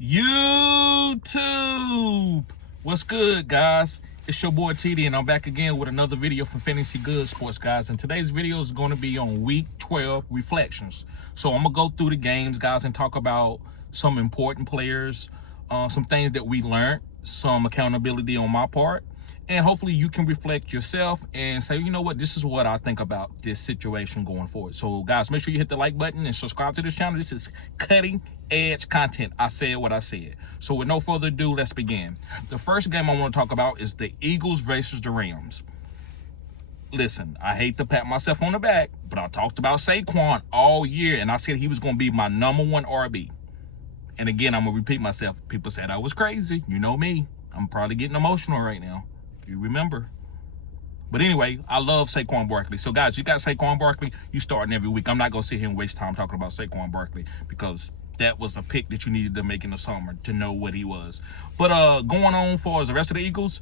YouTube. What's good, guys? It's your boy TD, and I'm back again with another video from Fantasy Good Sports, guys. And today's video is going to be on Week 12 reflections. So I'm going to go through the games, guys, and talk about some important players, some things that we learned, some accountability on my part, and hopefully you can reflect yourself and say, you know what, this is what I think about this situation going forward. So, guys, make sure you hit the like button and subscribe to this channel. This is cutting edge content. I said what I said. So with no further ado, let's begin. The first game I want to talk about is the Eagles versus the Rams. Listen, I hate to pat myself on the back, but I talked about Saquon all year, and I said he was going to be my #1 RB. And again, I'm going to repeat myself. People said I was crazy. You know me. I'm probably getting emotional right now. You remember. But anyway, I love Saquon Barkley. So, guys, you got Saquon Barkley, you starting every week. I'm not going to sit here and waste time talking about Saquon Barkley because that was a pick that you needed to make in the summer to know what he was. But going on for the rest of the Eagles,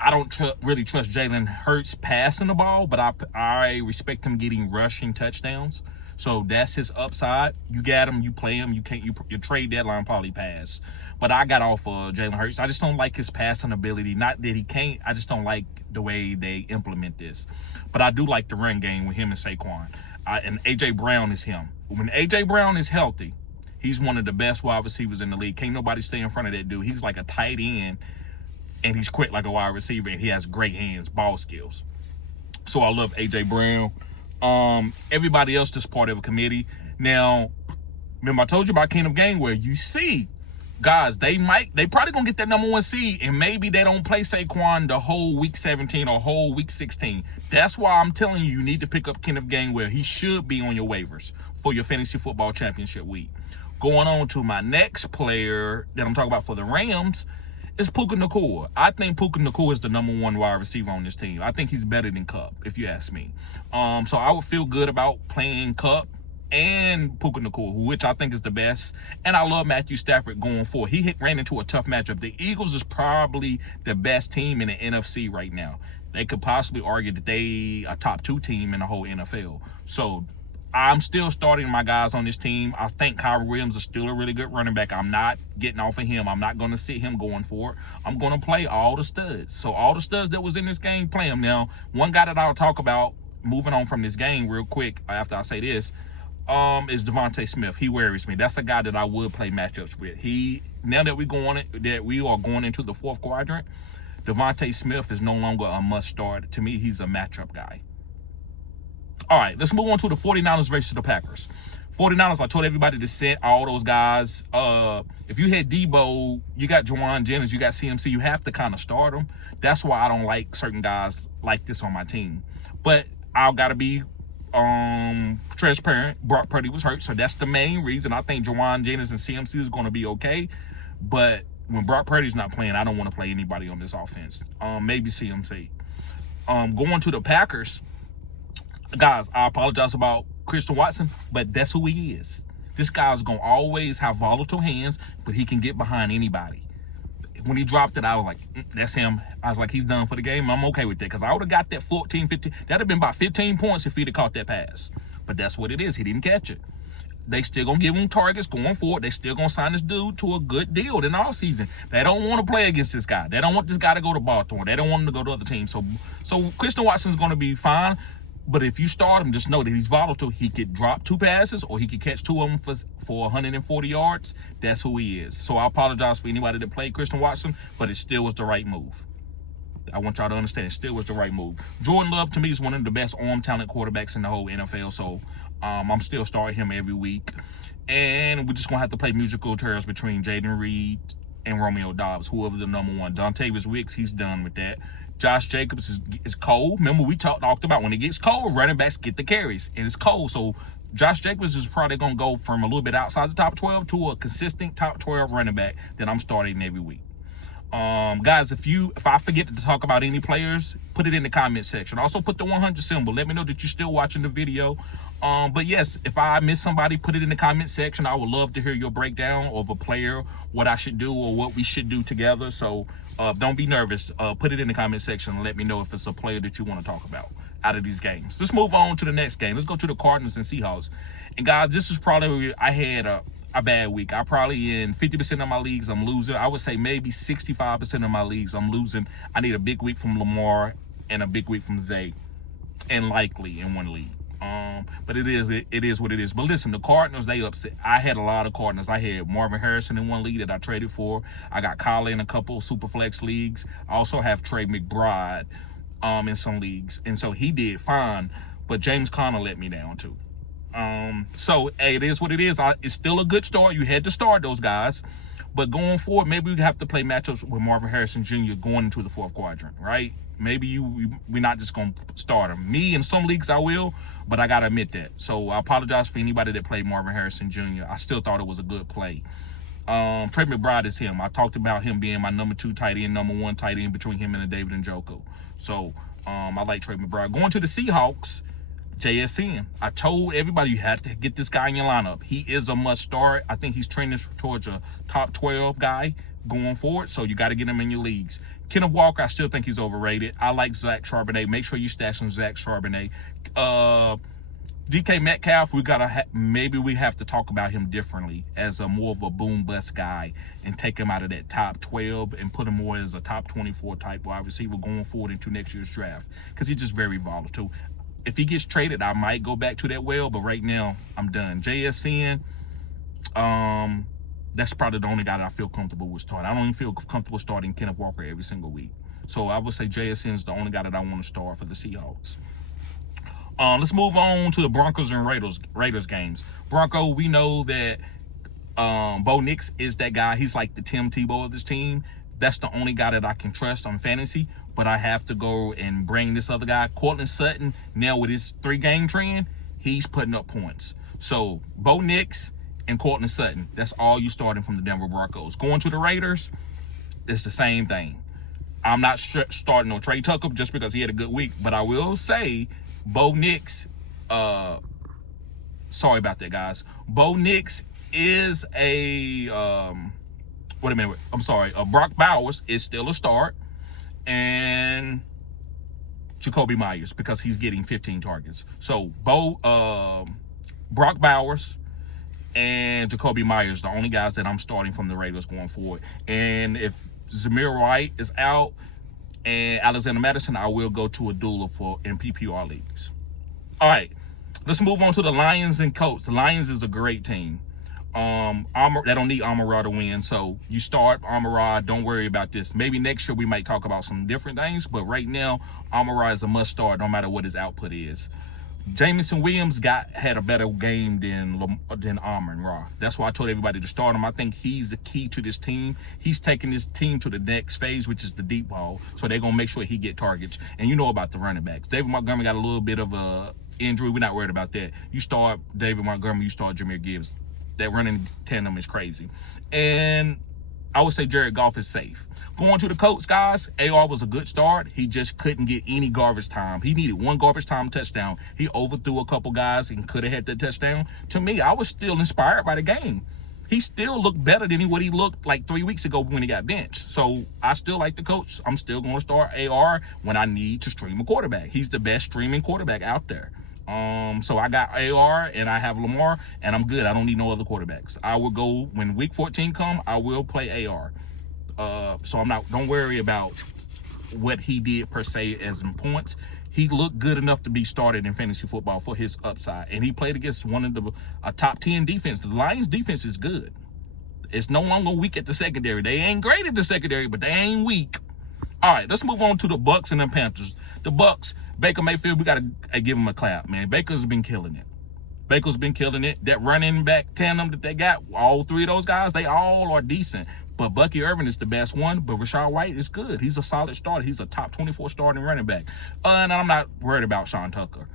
I don't really trust Jalen Hurts passing the ball, but I respect him getting rushing touchdowns. So that's his upside. You got him, you play him. You can't. Your trade deadline probably passed. But I got off of Jalen Hurts. I just don't like his passing ability. Not that he can't. I just don't like the way they implement this. But I do like the run game with him and Saquon. And A.J. Brown is him. When A.J. Brown is healthy, he's one of the best wide receivers in the league. Can't nobody stay in front of that dude. He's like a tight end, and he's quick like a wide receiver, and he has great hands, ball skills. So I love A.J. Brown. Everybody else is part of a committee. Now, remember I told you about Kingdom Game where you see, guys, they probably gonna get that #1 seed, and maybe they don't play Saquon the whole week 17 or whole week 16. That's why I'm telling you, you need to pick up Kenneth Gainwell. He should be on your waivers for your fantasy football championship week. Going on to my next player that I'm talking about for the Rams is Puka Nacua. I think Puka Nacua is the #1 wide receiver on this team. I think he's better than Kupp, if you ask me. So I would feel good about playing Kupp and Puka Nacua, which I think is the best. And I love Matthew Stafford going forward. He ran into a tough matchup. The Eagles is probably the best team in the NFC right now. They could possibly argue that they a top 2 team in the whole NFL. So I'm still starting my guys on this team. I think Kyron Williams is still a really good running back. I'm not getting off of him. I'm not going to sit him going for it. I'm going to play all the studs. So all the studs that was in this game, play them. Now, one guy that I'll talk about, moving on from this game real quick after I say this, is Devontae Smith. He worries me. That's a guy that I would play matchups with. Now that we are going into the 4th quadrant, Devontae Smith is no longer a must start. To me, he's a matchup guy. All right, let's move on to the 49ers versus the Packers. 49ers, I told everybody to sit all those guys. If you had Debo, you got Juwan Jennings, you got CMC, you have to kind of start them. That's why I don't like certain guys like this on my team. But I've got to be transparent. Brock Purdy was hurt, so that's the main reason. I think Juwan Jennings and CMC is going to be okay. But when Brock Purdy's not playing, I don't want to play anybody on this offense. Maybe CMC. Going to the Packers, guys, I apologize about Christian Watson, but that's who he is. This guy's going to always have volatile hands, but he can get behind anybody. When he dropped it, I was like, that's him. I was like, he's done for the game. I'm okay with that because I would have got that 14, 15. That would have been about 15 points if he'd have caught that pass. But that's what it is. He didn't catch it. They still going to give him targets going forward. They still going to sign this dude to a good deal in the offseason. They don't want to play against this guy. They don't want this guy to go to Baltimore. They don't want him to go to other teams. So Christian Watson's going to be fine. But if you start him, just know that he's volatile. He could drop 2 passes or he could catch 2 of them for 140 yards. That's who he is. So I apologize for anybody that played Christian Watson, but it still was the right move. I want y'all to understand it still was the right move. Jordan Love, to me, is one of the best arm talent quarterbacks in the whole NFL. So I'm still starting him every week. And we're just going to have to play musical chairs between Jaden Reed and Romeo Dobbs, whoever the #1. Dontavius Wicks, he's done with that. Josh Jacobs is cold. Remember, we talked about when it gets cold, running backs get the carries, and it's cold. So Josh Jacobs is probably going to go from a little bit outside the top 12 to a consistent top 12 running back that I'm starting every week. Guys, if I forget to talk about any players, put it in the comment section. Also put the 100 symbol. Let me know that you're still watching the video. But yes, if I miss somebody, put it in the comment section. I would love to hear your breakdown of a player, what I should do or what we should do together. So don't be nervous. Put it in the comment section and let me know if it's a player that you want to talk about out of these games. Let's move on to the next game. Let's go to the Cardinals and Seahawks. And guys, this is probably I a bad week. I probably in 50% of my leagues I'm losing. I would say maybe 65% of my leagues I'm losing. I need a big week from Lamar and a big week from Zay, and likely in one league. But it is what it is. But listen, the Cardinals, they upset. I had a lot of Cardinals. I had Marvin Harrison in one league that I traded for. I got Kyler in a couple super flex leagues. I also have Trey McBride in some leagues, and so he did fine. But James Conner let me down too. So hey, it is what it is. It's still a good start. You had to start those guys, but going forward, maybe we have to play matchups with Marvin Harrison Jr. going into the fourth quadrant, right? Maybe we're not just gonna start him. Me in some leagues I will, but I gotta admit that. So I apologize for anybody that played Marvin Harrison Jr. I still thought it was a good play. Trey McBride is him. I talked about him being my number 2 tight end, number 1 tight end between him and the David Njoku. So I like Trey McBride. Going to the Seahawks, JSN. I told everybody you had to get this guy in your lineup. He is a must start. I think he's trending towards a top 12 guy going forward, so you got to get him in your leagues. Kenneth Walker, I still think he's overrated. I like Zach Charbonnet. Make sure you stash on Zach Charbonnet. DK Metcalf, maybe we have to talk about him differently as a more of a boom bust guy and take him out of that top 12 and put him more as a top 24 type wide receiver going forward into next year's draft, because he's just very volatile. If he gets traded, I might go back to that well, but right now I'm done. JSN, that's probably the only guy that I feel comfortable with starting. I don't even feel comfortable starting Kenneth Walker every single week. So I would say JSN is the only guy that I want to start for the Seahawks. Let's move on to the Broncos and Raiders games. Bronco, we know that Bo Nix is that guy. He's like the Tim Tebow of this team. That's the only guy that I can trust on fantasy, but I have to go and bring this other guy, Cortland Sutton. Now with his 3-game trend, he's putting up points. So Bo Nix and Cortland Sutton, that's all you starting from the Denver Broncos. Going to the Raiders, it's the same thing. I'm not starting no Trey Tucker just because he had a good week, but I will say Bo Nix, sorry about that, guys. Bo Nix is Brock Bowers is still a start, and Jacoby Myers, because he's getting 15 targets. So Brock Bowers and Jacoby Myers, the only guys that I'm starting from the Raiders going forward. And if Zamir White is out and Alexander Madison, I will go to a doula in PPR leagues. All right, let's move on to the Lions and Colts. The Lions is a great team. They don't need Amon-Ra to win, so you start Amon-Ra. Don't worry about this. Maybe next year we might talk about some different things, but right now Amon-Ra is a must start no matter what his output is. Jameson Williams had a better game than Amon-Ra. That's why I told everybody to start him. I think he's the key to this team. He's taking this team to the next phase, which is the deep ball. So they're gonna make sure he get targets. And you know about the running backs. David Montgomery got a little bit of a injury. We're not worried about that. You start David Montgomery, you start Jahmyr Gibbs. That running tandem is crazy. And I would say Jared Goff is safe. Going to the Colts, guys, AR was a good start. He just couldn't get any garbage time. He needed one garbage time touchdown. He overthrew a couple guys and could have had the touchdown. To me, I was still inspired by the game. He still looked better than what he looked like 3 weeks ago when he got benched. So I still like the Colts. I'm still going to start AR when I need to stream a quarterback. He's the best streaming quarterback out there. So I got AR and I have Lamar and I'm good. I don't need no other quarterbacks. I will go when week 14 come, I will play AR. So don't worry about what he did per se as in points. He looked good enough to be started in fantasy football for his upside. And he played against one of a top 10 defense. The Lions defense is good. It's no longer weak at the secondary. They ain't great at the secondary, but they ain't weak. All right, let's move on to the Bucs and the Panthers. The Bucs, Baker Mayfield, we got to give him a clap, man. Baker's been killing it. Baker's been killing it. That running back tandem that they got, all 3 of those guys, they all are decent. But Bucky Irvin is the best one, but Rachaad White is good. He's a solid starter. He's a top 24 starting running back. And I'm not worried about Sean Tucker.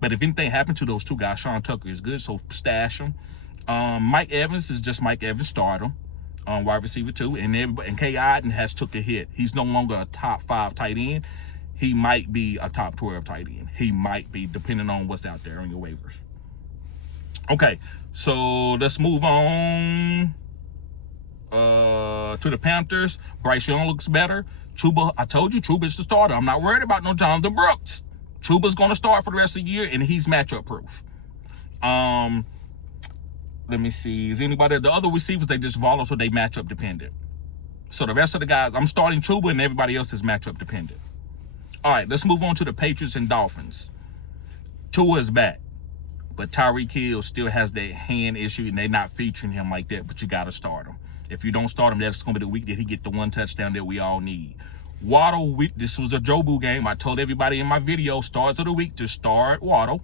But if anything happened to those 2 guys, Sean Tucker is good, so stash him. Mike Evans is just Mike Evans, start him. Wide receiver 2, and K. Iden has took a hit. He's no longer a top 5 tight end. He might be a top 12 tight end. He might be, depending on what's out there on your waivers. Okay, so let's move on to the Panthers. Bryce Young looks better. Chuba, I told you, Chuba's the starter. I'm not worried about no Jonathan Brooks. Chuba's going to start for the rest of the year, and he's matchup proof. Let me see. Is anybody, the other receivers, they just volatile, so they matchup dependent. So the rest of the guys, I'm starting Chuba and everybody else is matchup dependent. All right, let's move on to the Patriots and Dolphins. Tua is back, but Tyreek Hill still has that hand issue, and they're not featuring him like that, but you got to start him. If you don't start him, that's going to be the week that he get the one touchdown that we all need. Waddle, this was a Jobu game. I told everybody in my video, starts of the week, to start Waddle.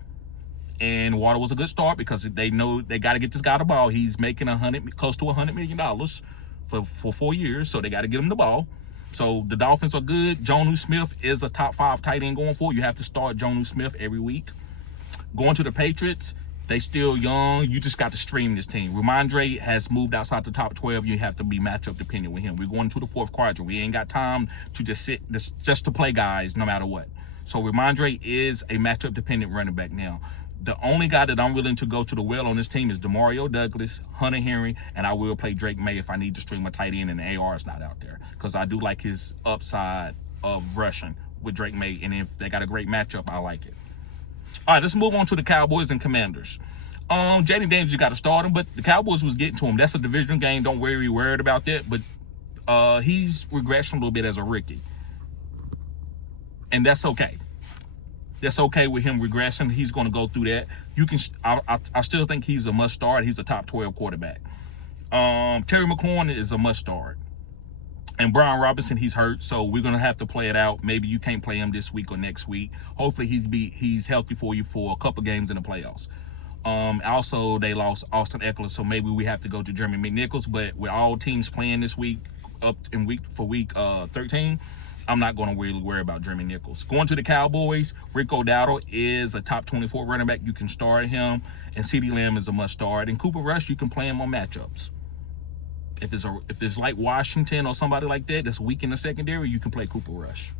And Waddle was a good start because they know they got to get this guy the ball. He's making close to $100 million for 4 years, so they got to get him the ball. So the Dolphins are good. Jonnu Smith is a top 5 tight end going forward. You have to start Jonnu Smith every week. Going to the Patriots, they still young. You just got to stream this team. Ramondre has moved outside the top 12. You have to be matchup dependent with him. We're going to the 4th quadrant. We ain't got time to just sit just to play guys no matter what. So Ramondre is a matchup dependent running back now. The only guy that I'm willing to go to the well on this team is Demario Douglas, Hunter Henry, and I will play Drake May if I need to stream a tight end and the AR is not out there, because I do like his upside of rushing with Drake May, and if they got a great matchup, I like it. All right, let's move on to the Cowboys and Commanders. Jaden Daniels, you got to start him, but the Cowboys was getting to him. That's a division game. Don't worried about that, but he's regressing a little bit as a rookie, and that's okay. That's okay with him regressing. He's going to go through that. You can. I still think he's a must start. He's a top 12 quarterback. Terry McLaurin is a must start, and Brian Robinson, he's hurt, so we're gonna have to play it out. Maybe you can't play him this week or next week. Hopefully he's healthy for you for a couple games in the playoffs. Also they lost Austin Eckler, so maybe we have to go to Jeremy McNichols. But with all teams playing this week up in week 13. I'm not going to really worry about Jeremy Nichols. Going to the Cowboys, Rico Dowdle is a top 24 running back. You can start him, and CeeDee Lamb is a must start. And Cooper Rush, you can play him on matchups. If it's like Washington or somebody like that that's weak in the secondary, you can play Cooper Rush.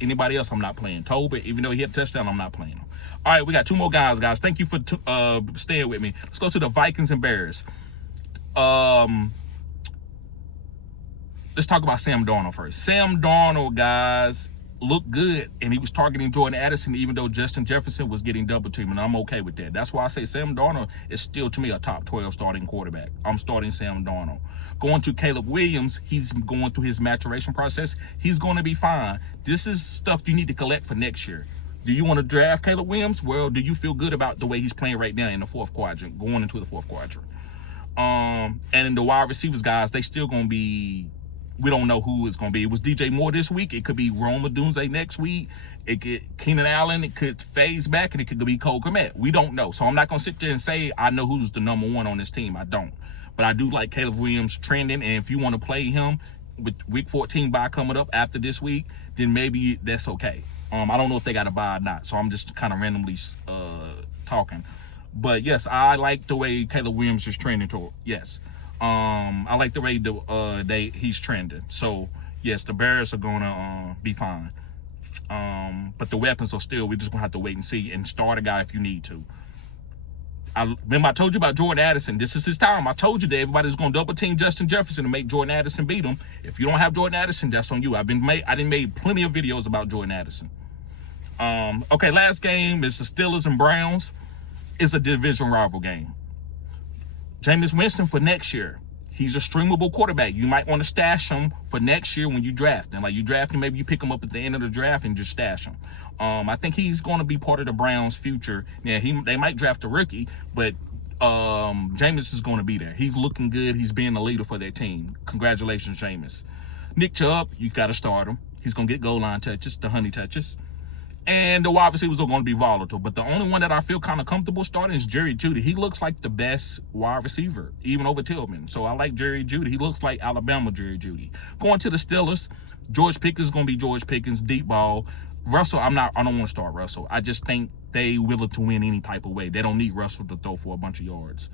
Anybody else, I'm not playing. Tolbert, even though he hit a touchdown, I'm not playing him. All right, we got 2 more guys. Thank you for staying with me. Let's go to the Vikings and Bears. Let's talk about Sam Darnold first. Sam Darnold, guys, looked good, and he was targeting Jordan Addison, even though Justin Jefferson was getting double teamed, and I'm okay with that. That's why I say Sam Darnold is still, to me, a top 12 starting quarterback. I'm starting Sam Darnold. Going to Caleb Williams, he's going through his maturation process. He's going to be fine. This is stuff you need to collect for next year. Do you want to draft Caleb Williams? Well, do you feel good about the way he's playing right now in the 4th quadrant, going into the 4th quadrant? And in the wide receivers, guys, they still going to be... We don't know who it's going to be. It was DJ Moore this week. It could be Rome Odunze next week. It could Keenan Allen. It could phase back, and it could be Cole Kmet. We don't know. So I'm not going to sit there and say I know who's the number 1 on this team. I don't. But I do like Caleb Williams trending, and if you want to play him with week 14 bye coming up after this week, then maybe that's okay. I don't know if they got a bye or not, so I'm just kind of randomly talking. But, yes, I like the way Caleb Williams is trending toward. Yes. I like the way he's trending. So yes, the Bears are gonna be fine. But the weapons are still. We're just gonna have to wait and see and start a guy if you need to. Remember I told you about Jordan Addison. This is his time. I told you that everybody's gonna double team Justin Jefferson to make Jordan Addison beat him. If you don't have Jordan Addison, that's on you. I done made plenty of videos about Jordan Addison. Okay, last game is the Steelers and Browns. It's a division rival game. Jameis Winston for next year. He's a streamable quarterback. You might want to stash him for next year when you draft him. Like you draft him, maybe you pick him up at the end of the draft and just stash him. I think he's going to be part of the Browns' future. Yeah, they might draft a rookie, but Jameis is going to be there. He's looking good. He's being the leader for their team. Congratulations, Jameis. Nick Chubb, you got to start him. He's going to get goal line touches, the honey touches. And the wide receivers are going to be volatile. But the only one that I feel kind of comfortable starting is Jerry Jeudy. He looks like the best wide receiver, even over Tillman. So I like Jerry Jeudy. He looks like Alabama Jerry Jeudy. Going to the Steelers, George Pickens is going to be George Pickens, deep ball. Russell, I don't want to start Russell. I just think they willing to win any type of way. They don't need Russell to throw for a bunch of yards.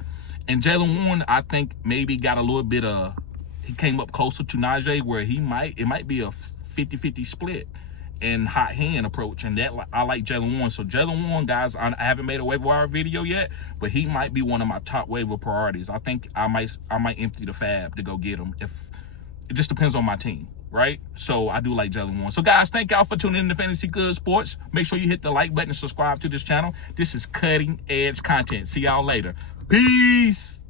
And Jalen Warren, I think maybe got a little bit of, he came up closer to Najee where it might be a 50-50 split and hot hand approach, and that I like Jalen Warren. So Jalen Warren, guys, I haven't made a waiver wire video yet, but he might be one of my top waiver priorities. I think I might empty the fab to go get him. If it just depends on my team, right? So I do like Jalen Warren. So guys, thank y'all for tuning in to Fantasy Good Sports. Make sure you hit the like button and subscribe to this channel. This is cutting edge content. See y'all later. Peace.